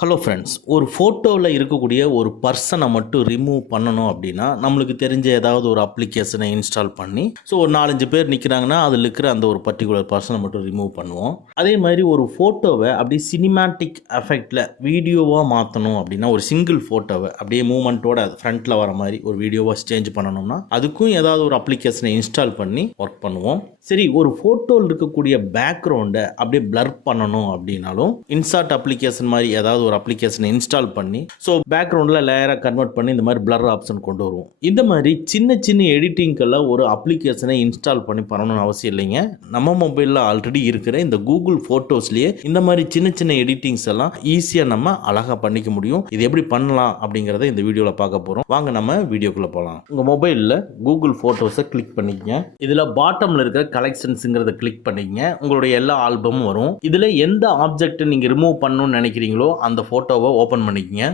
Hello friends, ஒரு ஃபோட்டோவில் இருக்கக்கூடிய ஒரு பர்சனை மட்டும் ரிமூவ் பண்ணணும் அப்படின்னா நம்மளுக்கு தெரிஞ்ச ஏதாவது ஒரு அப்ளிகேஷனை இன்ஸ்டால் பண்ணி ஒரு 4-5 பேர் நிற்கிறாங்கன்னா அதில் இருக்கிற அந்த ஒரு பர்டிகுலர் பர்சனை மட்டும் ரிமூவ் பண்ணுவோம். அதே மாதிரி ஒரு ஃபோட்டோவை அப்படியே சினிமேட்டிக் எஃபெக்டில் வீடியோவாக மாற்றணும் அப்படின்னா ஒரு சிங்கிள் ஃபோட்டோவை அப்படியே மூமெண்ட்டோட ஃப்ரண்ட்டில் வர மாதிரி ஒரு வீடியோவாக சேஞ்ச் பண்ணணும்னா அதுக்கும் ஏதாவது ஒரு அப்ளிகேஷனை இன்ஸ்டால் பண்ணி ஒர்க் பண்ணுவோம். சரி, ஒரு ஃபோட்டோவில் இருக்கக்கூடிய பேக்ரவுண்டை அப்படியே பிளர் பண்ணணும் அப்படின்னாலும் இன்சார்ட் அப்ளிகேஷன் மாதிரி ஏதாவது ஒரு அப்ளிகேஷனை இன்ஸ்டால் பண்ணி பேக்ரவுண்டில் லேயராக கன்வெர்ட் பண்ணி இந்த மாதிரி பிளர் ஆப்ஷன் கொண்டு வருவோம். இந்த மாதிரி சின்ன சின்ன எடிட்டிங்கெல்லாம் ஒரு அப்ளிகேஷனை இன்ஸ்டால் பண்ணி பண்ணணும்னு அவசியம் இல்லைங்க. நம்ம மொபைலில் ஆல்ரெடி இருக்கிற இந்த கூகுள் ஃபோட்டோஸ்லேயே இந்த மாதிரி சின்ன சின்ன எடிட்டிங்ஸ் எல்லாம் ஈஸியாக நம்ம அழகாக பண்ணிக்க முடியும். இது எப்படி பண்ணலாம் அப்படிங்கிறத இந்த வீடியோவில் பார்க்க போகிறோம். வாங்க நம்ம வீடியோக்குள்ளே போகலாம். உங்கள் மொபைலில் கூகுள் ஃபோட்டோஸை கிளிக் பண்ணிக்கங்க. இதில் பாட்டமில் இருக்கிற கலெக்ஷன்ஸுங்கிறத கிளிக் பண்ணிக்கங்க. உங்களுடைய எல்லா ஆல்பமும் வரும். இதில் எந்த ஆப்ஜெக்ட் நீங்கள் ரிமூவ் பண்ணணும்னு நினைக்கிறீங்களோ அந்த ஃபோட்டோவை ஓப்பன் பண்ணிக்கங்க.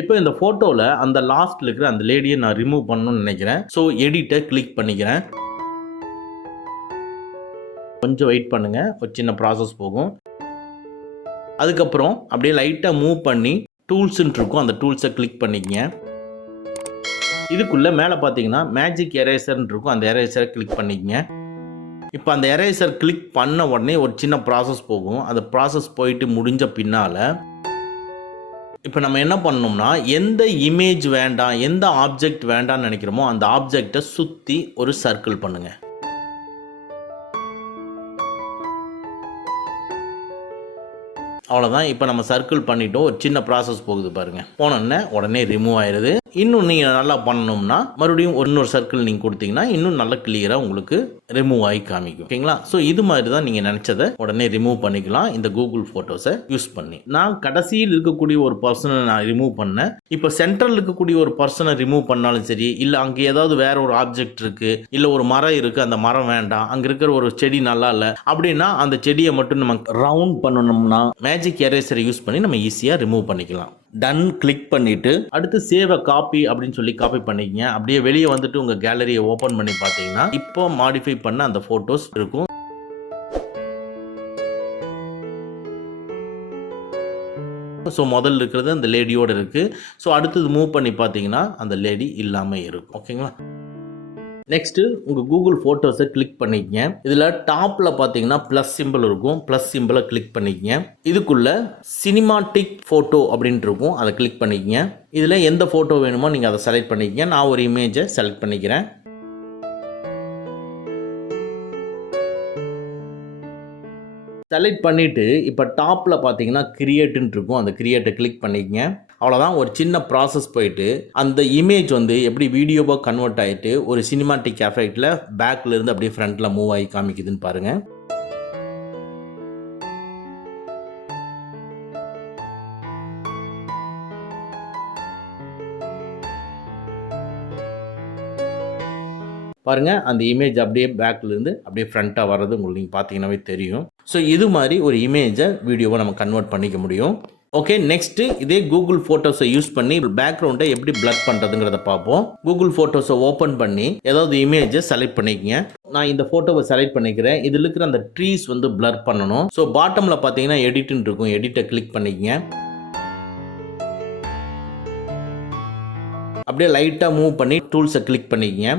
இப்போ இந்த ஃபோட்டோவில் அந்த லாஸ்ட்ல இருக்கிற அந்த லேடியை நான் ரிமூவ் பண்ணணும்னு நினைக்கிறேன். எடிட்டை கிளிக் பண்ணிக்கிறேன். கொஞ்சம் வெயிட் பண்ணுங்க, ஒரு சின்ன ப்ராசஸ் போகும். அதுக்கப்புறம் அப்படியே லைட்டாக மூவ் பண்ணி டூல்ஸ்ன்னு இருக்கும், அந்த டூல்ஸை கிளிக் பண்ணிக்கங்க. இதுக்குள்ளே மேலே பார்த்தீங்கன்னா மேஜிக் எரேசர்ன்னு இருக்கும், அந்த எரேசரை கிளிக் பண்ணிக்கங்க. இப்போ அந்த எரேசர் கிளிக் பண்ண உடனே ஒரு சின்ன ப்ராசஸ் போகும். அந்த ப்ராசஸ் போயிட்டு முடிஞ்ச பின்னால் இப்போ நம்ம என்ன பண்ணணும்னா எந்த இமேஜ் வேண்டாம், எந்த ஆப்ஜெக்ட் வேண்டாம்னு நினைக்கிறோமோ அந்த ஆப்ஜெக்டை சுற்றி ஒரு சர்க்கிள் பண்ணுங்கள். அவ்வளோதான். இப்போ நம்ம சர்க்கிள் பண்ணிட்டோம். ஒரு சின்ன ப்ராசஸ் போகுது பாருங்கள். போனோன்னே உடனே ரிமூவ் ஆயிடுது. இன்னும் நீங்கள் நல்லா பண்ணணும்னா மறுபடியும் இன்னொரு சர்க்கிள் நீங்கள் கொடுத்தீங்கன்னா இன்னும் நல்லா கிளியராக உங்களுக்கு ரிமூவ் ஆகி காமிக்கும். ஓகேங்களா? இது மாதிரி தான் நீங்கள் நினச்சதை உடனே ரிமூவ் பண்ணிக்கலாம் இந்த கூகுள் ஃபோட்டோஸை யூஸ் பண்ணி. நான் கடைசியில் இருக்கக்கூடிய ஒரு பர்சனை நான் ரிமூவ் பண்ணேன். இப்போ சென்ட்ரல் இருக்கக்கூடிய ஒரு பர்சனை ரிமூவ் பண்ணாலும் சரி, இல்லை அங்கே ஏதாவது வேற ஒரு ஆப்ஜெக்ட் இருக்குது, இல்லை ஒரு மரம் இருக்குது, அந்த மரம் வேண்டாம், அங்கே இருக்கிற ஒரு செடி நல்லா இல்லை அப்படின்னா அந்த செடியை மட்டும் நம்ம ரவுண்ட் பண்ணணும்னா மேஜிக் எரேசரை யூஸ் பண்ணி நம்ம ஈஸியாக ரிமூவ் பண்ணிக்கலாம். டன் கிளிக் பண்ணிட்டு அடுத்து சேவ் காப்பி அப்படின்னு சொல்லி காப்பி பண்ணிக்கங்க. அப்படியே வெளியே வந்துட்டு உங்க கேலரியை ஓபன் பண்ணி பார்த்தீங்கன்னா இப்போ மாடிஃபை பண்ண அந்த போட்டோஸ் இருக்கும். முதல்ல இருக்கிறது அந்த லேடியோட இருக்கு. அடுத்தது மூவ் பண்ணி பார்த்தீங்கன்னா அந்த லேடி இல்லாம இருக்கும். ஓகேங்களா? நெக்ஸ்ட்டு உங்கள் கூகுள் ஃபோட்டோஸை கிளிக் பண்ணிக்கங்க. இதில் டாப்பில் பார்த்தீங்கன்னா ப்ளஸ் சிம்பிள் இருக்கும். ப்ளஸ் சிம்பிளை கிளிக் பண்ணிக்கங்க. இதுக்குள்ளே சினிமாட்டிக் ஃபோட்டோ அப்படின்ட்டு இருக்கும், அதை கிளிக் பண்ணிக்கங்க. இதில் எந்த ஃபோட்டோ வேணுமோ நீங்கள் அதை செலக்ட் பண்ணிக்கங்க. நான் ஒரு இமேஜை செலக்ட் பண்ணிக்கிறேன். செலக்ட் பண்ணிவிட்டு இப்போ டாப்பில் பார்த்தீங்கன்னா கிரியேட்டுன்னு இருக்கும், அந்த கிரியேட்டை கிளிக் பண்ணிக்கங்க. அவ்வளோதான். ஒரு சின்ன ப்ராசஸ் போயிட்டு அந்த இமேஜ் எப்படி வீடியோவாக கன்வெர்ட் ஆகிட்டு ஒரு சினிமாட்டிக் எஃபெக்டில் பேக்கில் இருந்து அப்படியே ஃப்ரண்ட்டில் மூவ் ஆகி காமிக்குதுன்னு பாருங்கள். பாருங்கள், அந்த இமேஜ் அப்படியே பேக்கில் இருந்து அப்படியே ஃப்ரண்ட்டாக வர்றது உங்களுக்கு நீங்கள் பார்த்தீங்கன்னாவே தெரியும். இது மாதிரி ஒரு இமேஜை வீடியோவை நம்ம கன்வெர்ட் பண்ணிக்க முடியும். ஓகே, நெக்ஸ்ட்டு இதே கூகுள் ஃபோட்டோஸை யூஸ் பண்ணி பேக்ரவுண்டை எப்படி பிளர் பண்ணுறதுங்கிறத பார்ப்போம். கூகுள் ஃபோட்டோஸை ஓப்பன் பண்ணி ஏதாவது இமேஜை செலக்ட் பண்ணிக்கங்க. நான் இந்த ஃபோட்டோவை செலக்ட் பண்ணிக்கிறேன். இதில் இருக்கிற அந்த ட்ரீஸ் பிளர் பண்ணணும். பாட்டமில் பார்த்தீங்கன்னா எடிட்னு இருக்கும், எடிட்டை கிளிக் பண்ணிக்கங்க. அப்படியே லைட்டாக மூவ் பண்ணி டூல்ஸை கிளிக் பண்ணிக்கங்க.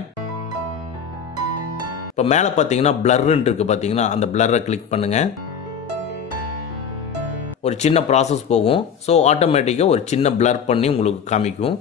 இப்போ மேலே பார்த்தீங்கன்னா பிளர்ன்னு இருக்குது, பார்த்தீங்கன்னா அந்த பிளரை கிளிக் பண்ணுங்கள். ஒரு சின்ன ப்ராசஸ் போகும். ஆட்டோமேட்டிக்காக ஒரு சின்ன பிளர் பண்ணி உங்களுக்கு காமிக்கும்.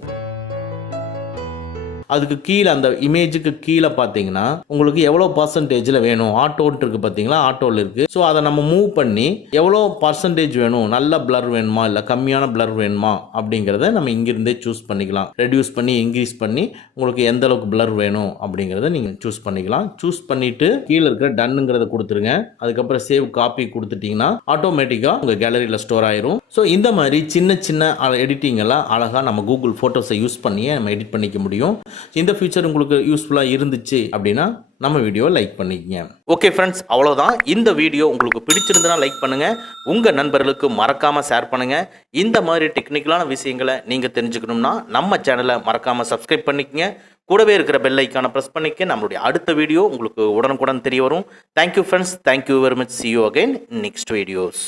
அதுக்கு கீழே அந்த இமேஜுக்கு கீழே பார்த்தீங்கன்னா உங்களுக்கு எவ்வளோ பர்சன்டேஜில் வேணும் ஆட்டோன்ட்டு இருக்குது, பார்த்தீங்களா? ஆட்டோவில் இருக்குது. அதை நம்ம மூவ் பண்ணி எவ்வளோ பர்சன்டேஜ் வேணும், நல்ல பிளர் வேணுமா இல்லை கம்மியான பிளர் வேணுமா அப்படிங்கிறத நம்ம இங்கிருந்தே சூஸ் பண்ணிக்கலாம். ரெடியூஸ் பண்ணி இன்க்ரீஸ் பண்ணி உங்களுக்கு எந்த அளவுக்கு பிளர் வேணும் அப்படிங்கிறத நீங்கள் சூஸ் பண்ணிக்கலாம். சூஸ் பண்ணிவிட்டு கீழே இருக்கிற டன்னுங்கிறத கொடுத்துருங்க. அதுக்கப்புறம் சேவ் காப்பி கொடுத்துட்டிங்கன்னா ஆட்டோமேட்டிக்காக உங்கள் கேலரியில் ஸ்டோர் ஆயிரும். இந்த மாதிரி சின்ன சின்ன எடிட்டிங் எல்லாம் அழகாக நம்ம கூகுள் ஃபோட்டோஸை யூஸ் பண்ணி நம்ம எடிட் பண்ணிக்க முடியும். இந்த ஃபீச்சர் உங்களுக்கு யூஸ்ஃபுல்லாக இருந்துச்சு அப்படின்னா நம்ம வீடியோவை லைக் பண்ணிக்கங்க. ஓகே ஃப்ரெண்ட்ஸ், அவ்வளோதான். இந்த வீடியோ உங்களுக்கு பிடிச்சிருந்தனா லைக் பண்ணுங்கள், உங்கள் நண்பர்களுக்கு மறக்காமல் ஷேர் பண்ணுங்கள். இந்த மாதிரி டெக்னிக்கலான விஷயங்களை நீங்கள் தெரிஞ்சுக்கணும்னா நம்ம சேனலை மறக்காமல் சப்ஸ்கிரைப் பண்ணிக்கங்க. கூடவே இருக்கிற பெல் ஐக்கானை ப்ரெஸ் பண்ணிக்க. நம்மளுடைய அடுத்த வீடியோ உங்களுக்கு உடனுக்குடன் தெரிய வரும். Thank you friends, thank you very much. see you again in next videos.